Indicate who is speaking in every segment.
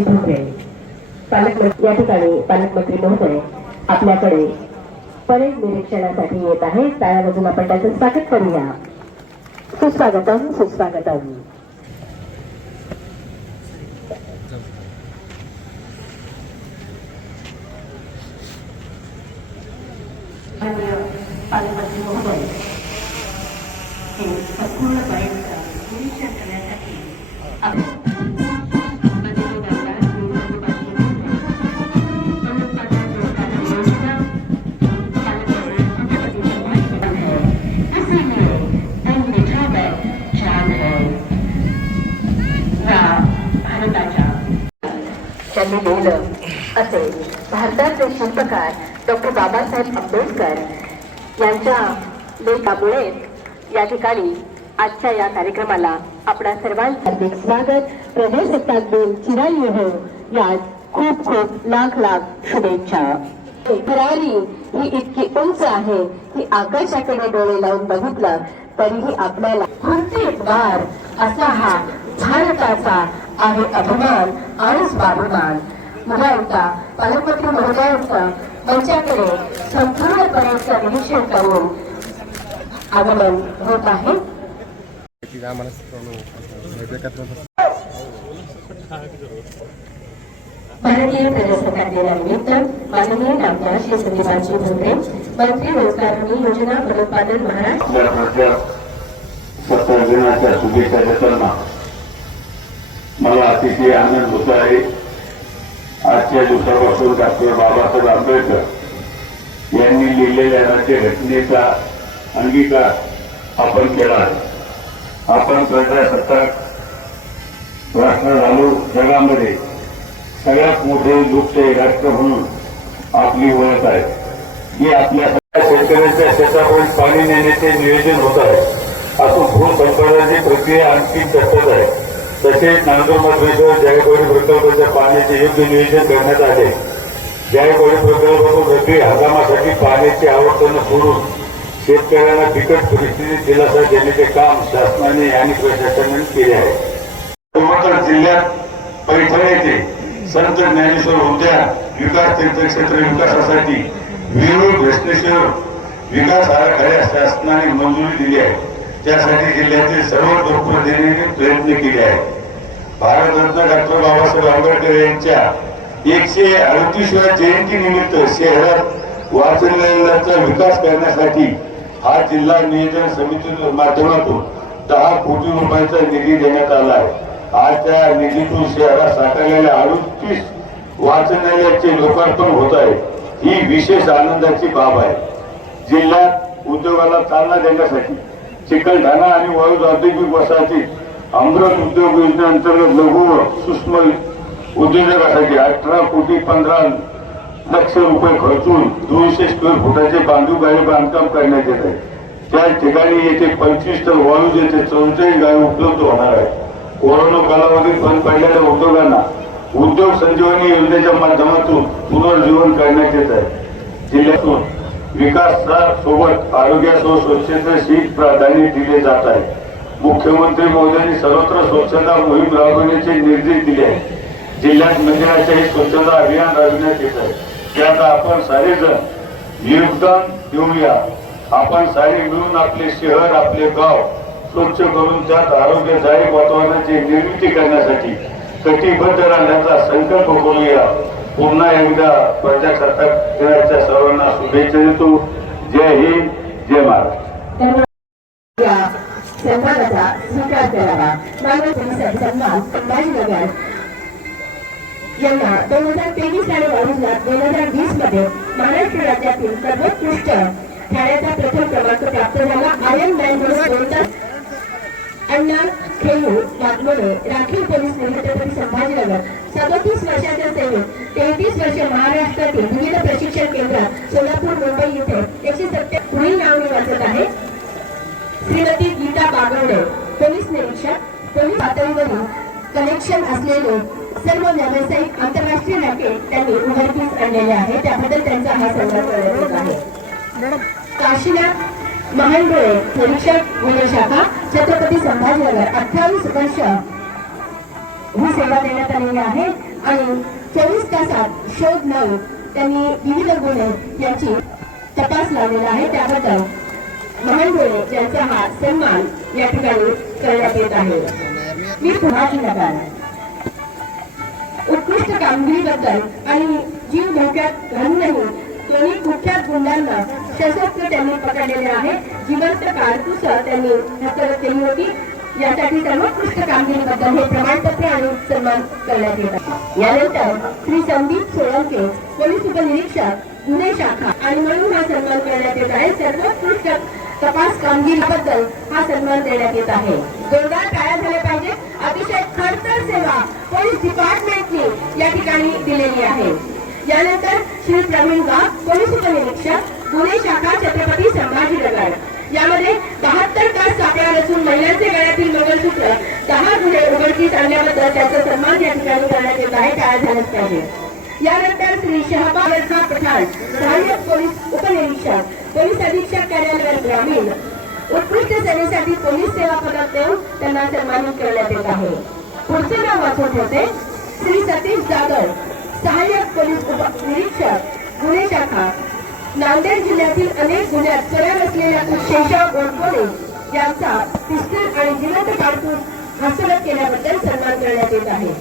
Speaker 1: पालकमंत्री भोसले पालकमंत्री या ठिकाणी पालकमंत्री महोदय आपल्याकडे परेड निरीक्षणासाठी येत आहे टाळ्या आपण त्याचं स्वागत करूया. सुस्वागतम सुस्वागतम. पालकमंत्री महोदय हे संपूर्ण परेड निरीक्षण करण्यासाठी आपण त्यांनी लिहिलं. असे भारताचे शिल्पकार डॉक्टर बाबासाहेब आंबेडकर यांच्या लेखामुळे या ठिकाणी आजच्या या कार्यक्रमाला आपणा सर्वांचं हार्दिक स्वागत. प्रजासत्ताक दिन चिरायू हो. यात खूप खूप लाख लाख शुभेच्छा. फरारी ही इतकी उंच आहे की आकाशाकडे डोळे लावून बघितलं तरीही आपल्याला प्रत्येक वार असा हा भारताचा आहे अभिमान आणि स्वाभिमान मला एकदा पालकमंत्री महोदयांचं त्यांच्याकडे संपूर्णपणे सर्वेक्षण करून आगमन होत आहे. भारतीय प्रजासत्ताक दिनानिमित्त माननीय आमदार श्री संदीपाजी भोसले मंत्री रोजगार हमी योजना फलोत्पादन महाराष्ट्र.
Speaker 2: शुभेच्छा देताना मला अतिशय आनंद होत आहे. आजच्या दिवसापासून डॉक्टर बाबासाहेब आंबेडकर यांनी लिहिलेल्या राज्यघटनेचा अंगीकार आपण केला आहे. आपण प्रजासत्ताक राष्ट्र झालो जगामध्ये सगळ्यात मोठे लोकशाही राष्ट्र म्हणून आपली ओळख आहे. ही आपल्या सगळ्या शेतकऱ्यांच्या शेतावर पाणी नेण्याचे नियोजन होत आहे. असं भूसंपादनाची प्रक्रिया आणखी चटत आहे. तसेच नांदूरमध्ये जायकवाडी प्रकल्पाच्या पाण्याचे योग्य नियोजन करण्यात आले. जायकवाडी प्रकल्पातून रब्बी हंगामासाठी पाण्याची आवर्तनं सोडून शेतकऱ्यांना बिकट परिस्थितीत दिलासा देण्याचे काम शासनाने आणि प्रशासनाने केले आहे. अहमदनगर जिल्ह्यात पैठण येथे संत ज्ञानेश्वर उद्या विकास तीर्थक्षेत्र विकासासाठी विरोध घटनेश्वर विकास आराखड्यास शासनाने मंजुरी दिली आहे. त्यासाठी जिल्ह्यातील सर्व लोकप्रतिनिधी प्रयत्न केले आहेत. भारतरत्न डॉक्टर बाबासाहेब आंबेडकर यांच्या एकशे अडतीसव्या जयंती निमित्त शहरात वाचनालयाचा विकास करण्यासाठी हा जिल्हा नियोजन समितीच्या माध्यमातून दहा कोटी रुपयांचा निधी देण्यात आला आहे. आज त्या निधीतून शहरात साकारलेल्या अडतीस वाचनालयाचे लोकार्पण होत आहे. ही विशेष आनंदाची बाब आहे. जिल्ह्यात उद्योगाला चालना देण्यासाठी चिकलठाणा आणि वाळूज औद्योगिक वसाहती अमृत उद्योग योजनेअंतर्गत लघु व सूक्ष्म उद्योजकासाठी अठरा कोटी पंधरा लक्ष रुपये खर्चून दोनशे स्क्वेअर फुटाचे बांधू गाळे बांधकाम करण्यात येत आहे. त्या ठिकाणी येथे पंचवीस तर वाळूज येथे चौचाळीस गाळे उपलब्ध होणार आहे. कोरोना कालावधीत बंद पडलेल्या उद्योगांना उद्योग संजीवनी योजनेच्या माध्यमातून पुनर्जीवन करण्यात येत आहे. जिल्ह्यातून विकासासोबत आरोग्यासह स्वच्छतेस ही प्राधान्य दिले जात आहे. मुख्यमंत्री मोदींनी सर्वत्र स्वच्छता मोहीम राबवण्याचे निर्देश दिले आहेत. जिल्ह्यात मंदिराचेही स्वच्छता अभियान राबविण्यात येत आहे. त्यात आपण सारेजण योगदान देऊया. आपण सारे मिळून आपले शहर आपले गाव स्वच्छ करून त्यात आरोग्यदायक वातावरणाची निर्मिती करण्यासाठी कटिबद्ध राहण्याचा संकल्प करूया. पुन्हा एकदा प्रजासत्ताक दिनाच्या सर्वांना शुभेच्छा देतो. जय हिंद जय महाराष्ट्र.
Speaker 1: या सन्मानाचा स्वीकार करावा मानव पोलिसांनी सन्मान संभाजीनगर यांना दोन हजार तेवीस आणि बावीसला दोन हजार वीसमध्ये महाराष्ट्र राज्यातील सर्वोत्कृष्ट ठाण्याचा प्रथम क्रमांक प्राप्त झाला आयन मॅन दोनचा अण्णा खेळू वाघमोडे राखीव पोलीस छत्रपती संभाजीनगर सदोतीस वर्षाच्या सेवेत तेहतीस वर्ष महाराष्ट्रातील विविध प्रशिक्षण केंद्रात सोलापूर मुंबई येथे एकशे सत्तर पुढील नाव वाचत आहे श्रीमती गीता बागवडे पोलीस निरीक्षक पोलीस पातळीवरील कनेक्शन असलेले सर्व व्यावसायिक आंतरराष्ट्रीय नाटे त्यांनी उघडकीस आणलेले आहे त्याबद्दल त्यांचा हा सन्मान आहे. काशीनाथ महानडोळे निरीक्षक गुन्हे शाखा छत्रपती संभाजीनगर. अठ्ठावीस वर्ष ही सेवा देण्यात आलेली आहे. आणि चोवीस तासात शोध लावून त्यांनी विविध गुन्हे यांची तपास लावलेला आहे. त्याबद्दल महान डोळे यांचा हा सन्मान या ठिकाणी करण्यात येत आहे. मी पुन्हा उत्कृष्ट कामगिरीबद्दल आणि जीव धोक्यात घालूनही कोणी कुख्यात गुंडांना सशस्त्र त्यांनी पकडलेले आहे. जिवंत कारतूस त्यांनी हस्तगत केली होती. यासाठी सर्वोत्कृष्ट कामगिरीबद्दल हे प्रमाणपत्र आणि सन्मान करण्यात येतात यानंतर श्री संदीप सोळंके पोलीस उपनिरीक्षक गुन्हे शाखा आणि म्हणून हा सन्मान करण्यात येत आहे. सर्वोत्कृष्ट तपास कामगिरीबद्दल हा सन्मान देण्यात येत आहे. जोरदार टाळ्या झाल्या पाहिजे अतिशय खडतर सेवा पोलीस डिपार्टमेंटने या ठिकाणी दिलेली आहे. यानंतर श्री प्रवीण वाघ पोलीस उपनिरीक्षक गुन्हे शाखा छत्रपती संभाजीनगर. यामध्ये बहात्तर तास सापळा रचून महिलांचे गळ्यातील मंगळसूत्र दहा गुन्हे उघडकीस आणल्याबद्दल त्यांचा सन्मान या ठिकाणी करण्यात येत आहे टाळ्या झाल्याच पाहिजे यानंतर श्री शहबाब पठाण सहाय्यक पोलीस उपनिरीक्षक पोलीस अधीक्षक कार्यालय ग्रामीण. उत्कृष्ट सेवेसाठी पोलीस सेवा पदक देऊन त्यांना सन्मानित करण्यात येत आहे. पुढचे नाव वाचून होते श्री सतीश जाधव सहाय्यक पोलीस उपनिरीक्षक गुन्हे शाखा. नांदेड जिल्ह्यातील अनेक गुन्ह्यात फरार असलेल्या शेषा गोडकोले यांचा पिस्तूल आणि जिवंत काढून हस्तगत केल्याबद्दल सन्मान करण्यात येत आहे.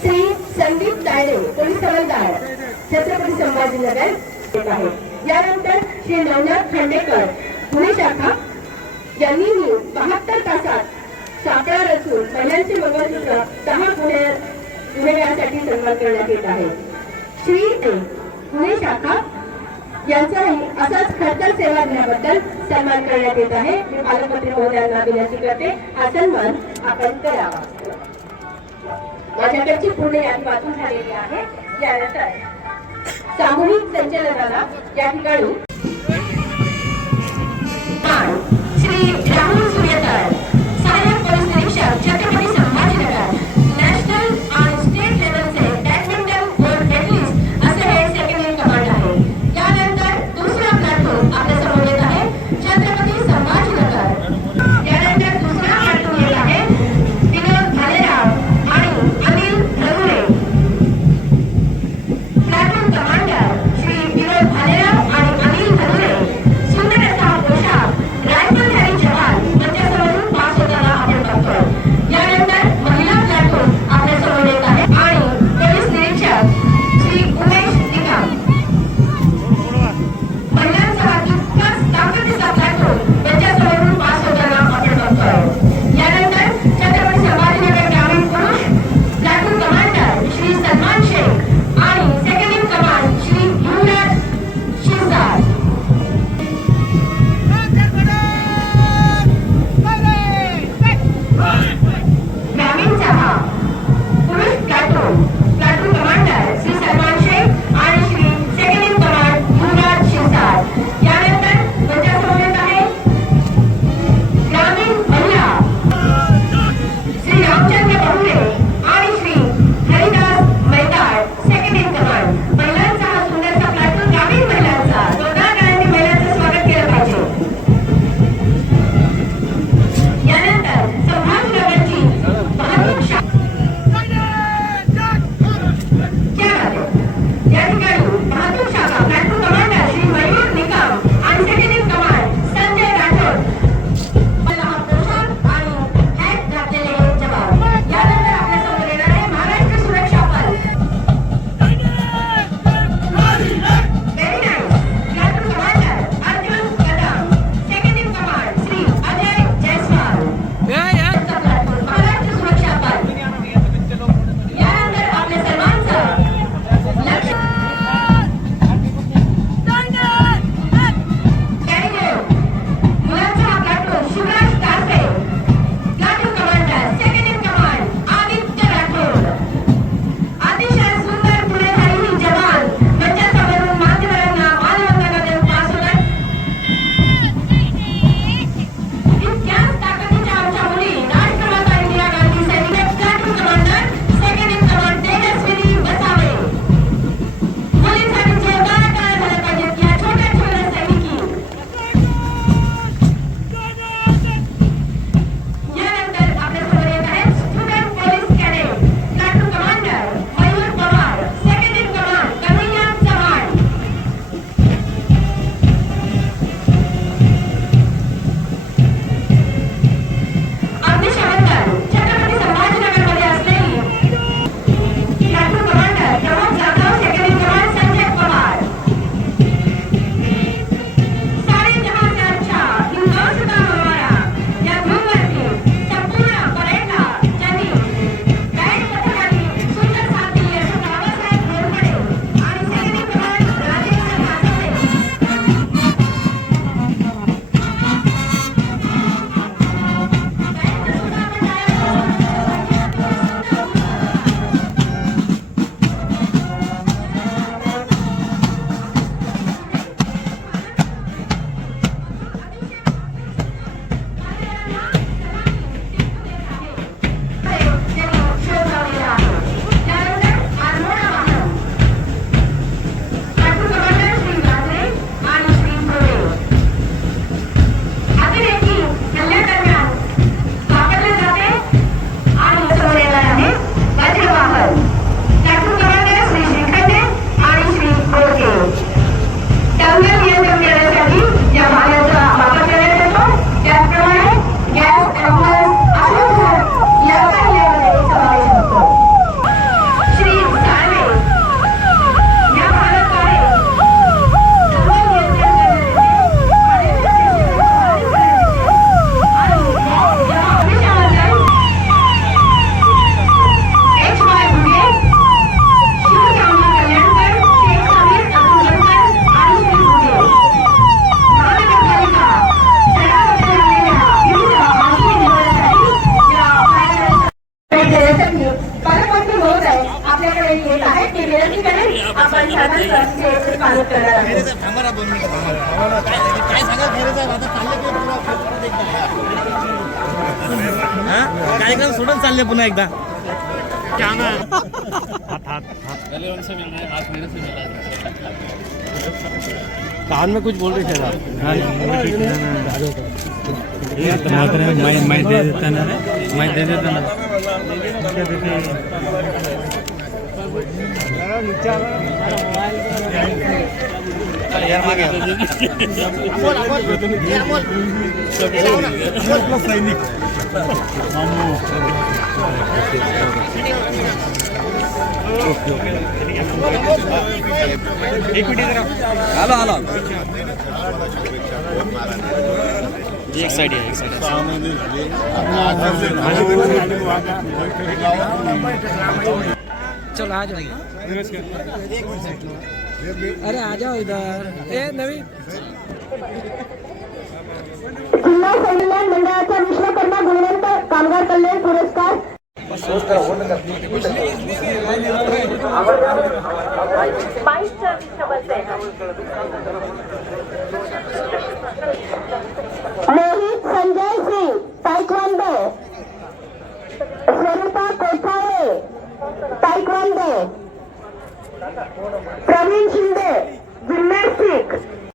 Speaker 1: श्री संदीप तायडे पोलीस हवालदार छत्रपती संभाजीनगर येत आहे. यानंतर श्री नवनाथ खांडेकर पुणे शाखा. यांनीही बहात्तर तासात सापळा रचून महिलांचे मंगळसूत्र दहा गुन्ह्यात गुन्हेगारांसाठी सन्मान करण्यात येत आहे. श्री ए. पुणे शाखा यांचाही असाच खडतर सेवा दिल्याबद्दल सन्मान करण्यात येत आहे. मी पालकमंत्री महोदयांना विनंती करते. हा सन्मान आपण करावा. माझ्याकडची पुणे यादी वाचून झालेली आहे. यानंतर सामूहिक संचलनाला या ठिकाणी
Speaker 3: पुन्हा एकदा कान में कुछ बोल रही थे मैं मैं दे देता ना मैं दे देता ना। आलो आलो एक साइड एक साइड चलो आ जाओ। अरे आ जाओ इधर। ए
Speaker 1: नवी กระโดดกับนี่